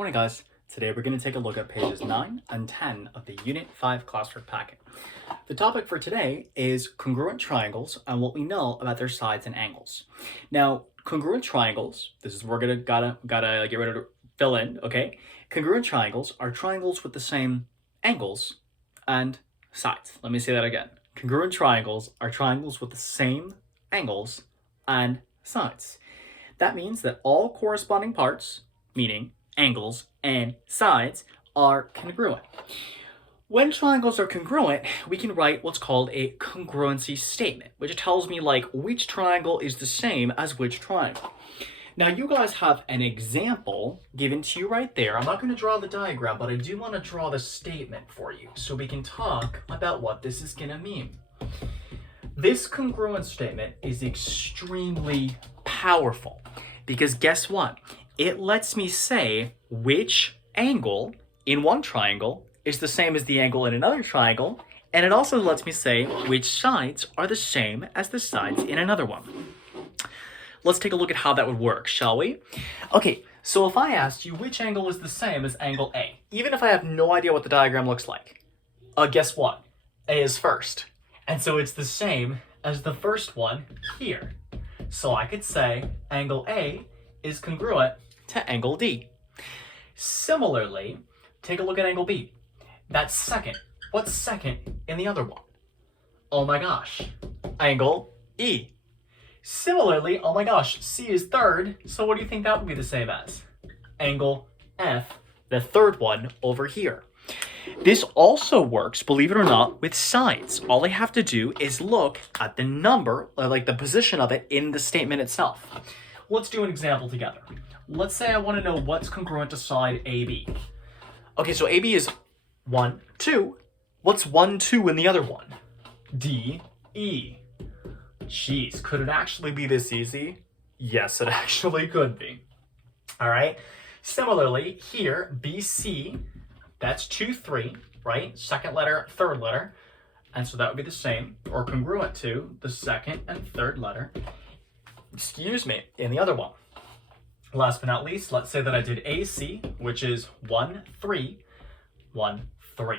Morning guys, today we're going to take a look at pages 9 and 10 of the Unit 5 classwork packet. The topic for today is congruent triangles and what we know about their sides and angles. Now, congruent triangles, this is where we're gotta get rid of fill in, okay? Congruent triangles are triangles with the same angles and sides. Let me say that again. Congruent triangles are triangles with the same angles and sides. That means that all corresponding parts, meaning angles and sides, are congruent. When triangles are congruent, we can write what's called a congruency statement, which tells me like which triangle is the same as which triangle. Now you guys have an example given to you right there. I'm not going to draw the diagram, but I do want to draw the statement for you so we can talk about what this is going to mean. This congruence statement is extremely powerful because guess what? It lets me say which angle in one triangle is the same as the angle in another triangle, and it also lets me say which sides are the same as the sides in another one. Let's take a look at how that would work, shall we? Okay, so if I asked you which angle is the same as angle A, even if I have no idea what the diagram looks like, guess what? A is first, and so it's the same as the first one here. So I could say angle A is congruent to angle D. Similarly, take a look at angle B. That's second. What's second in the other one? Oh my gosh, angle E. Similarly, oh my gosh, C is third, so what do you think that would be the same as? Angle F, the third one over here. This also works, believe it or not, with sides. All I have to do is look at the number, or like the position of it in the statement itself. Let's do an example together. Let's say I want to know what's congruent to side AB. Okay, so AB is 1, 2. What's 1, 2 in the other one? D, E. Jeez, could it actually be this easy? Yes, it actually could be. All right. Similarly, here, BC, that's 2, 3, right? Second letter, third letter. And so that would be the same, or congruent to the second and third letter, in the other one. Last but not least, let's say that I did AC, which is 1, 3, 1, 3.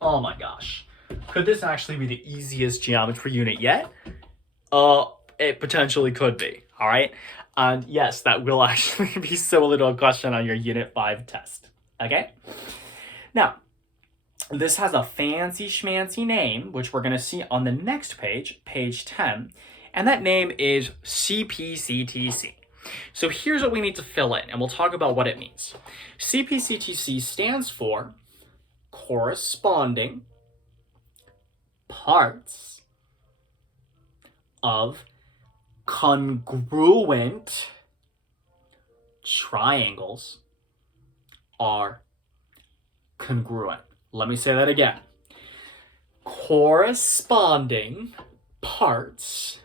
Oh my gosh. Could this actually be the easiest geometry unit yet? It potentially could be, all right? And yes, that will actually be similar to a question on your Unit 5 test, okay? Now, this has a fancy schmancy name, which we're gonna see on the next page, page 10, and that name is CPCTC. So here's what we need to fill in, and we'll talk about what it means. CPCTC stands for corresponding parts of congruent triangles are congruent. Let me say that again. Corresponding parts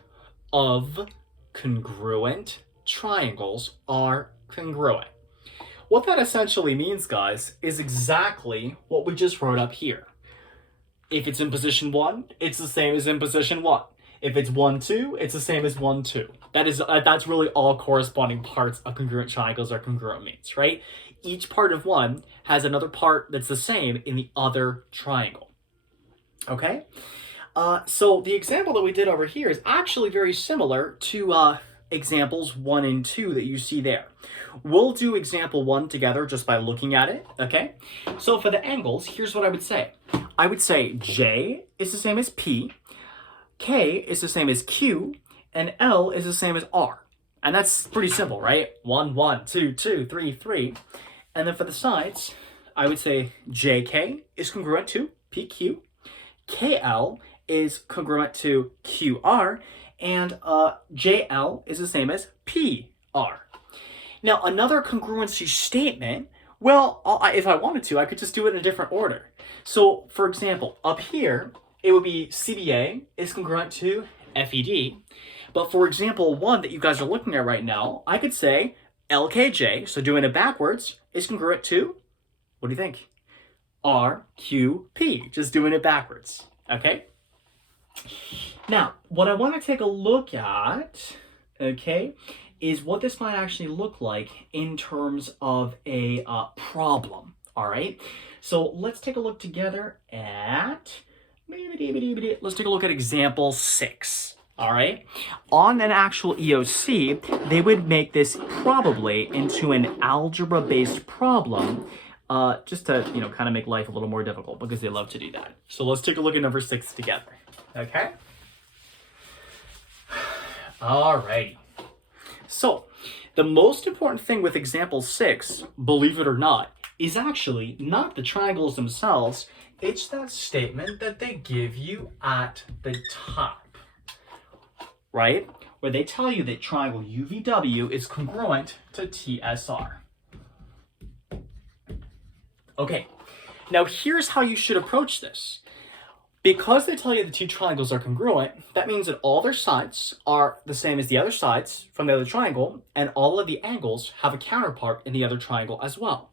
of congruent triangles are congruent. What that essentially means, guys, is exactly what we just wrote up here. If it's in position 1, it's the same as in position 1. If it's 1, 2, it's the same as 1, 2. That's really all corresponding parts of congruent triangles are congruent means, right? Each part of one has another part that's the same in the other triangle. Okay? So the example that we did over here is actually very similar to examples 1 and 2 that you see there. We'll do example 1 together just by looking at it, okay? So for the angles, here's what I would say. I would say J is the same as P, K is the same as Q, and L is the same as R. And that's pretty simple, right? 1, 1, 2, 2, 3, 3. And then for the sides, I would say JK is congruent to PQ, KL is congruent to QR, and JL is the same as PR. Now, another congruency statement, well, if I wanted to, I could just do it in a different order. So, for example, up here, it would be CBA is congruent to FED. But for example, 1 that you guys are looking at right now, I could say LKJ, so doing it backwards, is congruent to, what do you think? RQP, just doing it backwards, okay? Now, what I want to take a look at, okay, is what this might actually look like in terms of a problem, all right? So let's take a look together at, let's take a look at example 6, all right? On an actual EOC, they would make this probably into an algebra-based problem, just to, kind of make life a little more difficult because they love to do that. So let's take a look at number 6 together, okay? All right. So the most important thing with example 6, believe it or not, is actually not the triangles themselves, it's that statement that they give you at the top, right? Where they tell you that triangle UVW is congruent to TSR. Okay, now here's how you should approach this. Because they tell you the two triangles are congruent, that means that all their sides are the same as the other sides from the other triangle, and all of the angles have a counterpart in the other triangle as well.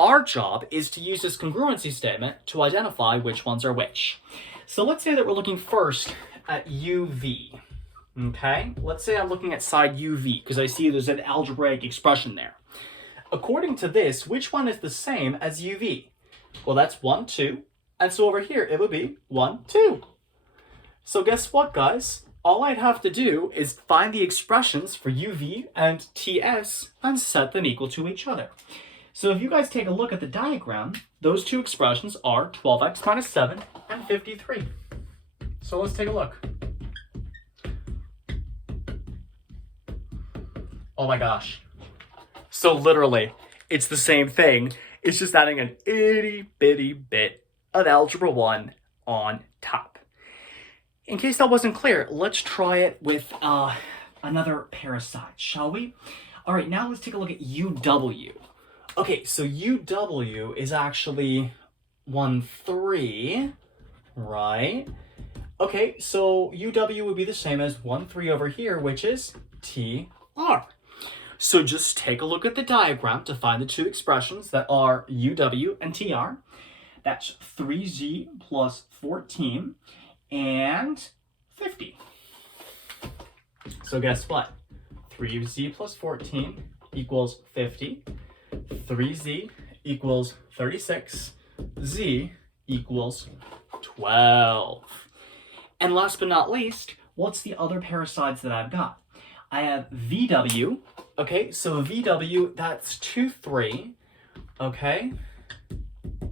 Our job is to use this congruency statement to identify which ones are which. So let's say that we're looking first at UV, okay? Let's say I'm looking at side UV because I see there's an algebraic expression there. According to this, which one is the same as UV? Well, that's 1, 2. And so over here, it would be 1, 2. So guess what, guys? All I'd have to do is find the expressions for UV and TS and set them equal to each other. So if you guys take a look at the diagram, those two expressions are 12x minus 7 and 53. So let's take a look. Oh my gosh. So literally, it's the same thing. It's just adding an itty bitty bit of algebra 1 on top. In case that wasn't clear, let's try it with another pair of sides, shall we? All right, now let's take a look at UW. Okay, so UW is actually 1, 3, right? Okay, so UW would be the same as 1, 3 over here, which is TR. So just take a look at the diagram to find the two expressions that are UW and TR. That's 3z plus 14 and 50. So guess what? 3z plus 14 equals 50. 3z equals 36. Z equals 12. And last but not least, what's the other pair of sides that I've got? I have VW. Okay, so VW, that's 2, 3. Okay.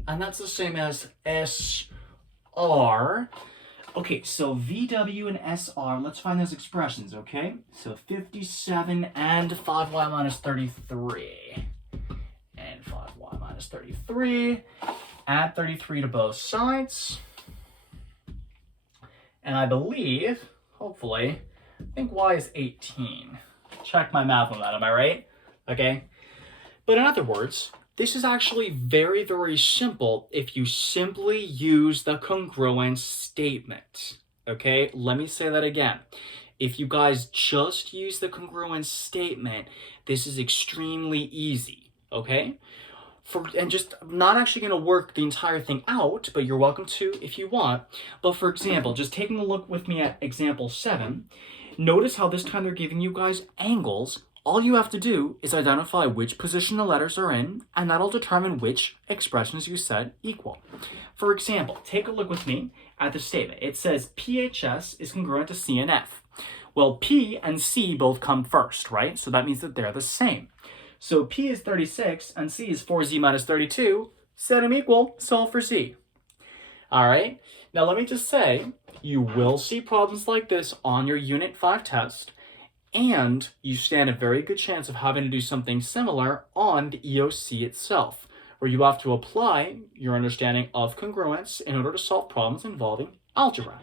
And that's the same as SR. Okay, so VW and SR, let's find those expressions, okay? So 57 and 5y minus 33. And 5y minus 33. Add 33 to both sides. And I believe, hopefully, I think y is 18. Check my math on that, am I right? Okay. But in other words, this is actually very, very simple if you simply use the congruence statement, okay? Let me say that again. If you guys just use the congruence statement, this is extremely easy, okay? And just, I'm not actually going to work the entire thing out, but you're welcome to if you want. But for example, just taking a look with me at example 7, notice how this time they're giving you guys angles. All you have to do is identify which position the letters are in, and that'll determine which expressions you set equal. For example, take a look with me at the statement. It says PHS is congruent to C and F. Well, P and C both come first, right? So that means that they're the same. So P is 36 and C is 4z minus 32. Set them equal, solve for Z. All right, now let me just say, you will see problems like this on your Unit 5 test. And you stand a very good chance of having to do something similar on the EOC itself, where you have to apply your understanding of congruence in order to solve problems involving algebra.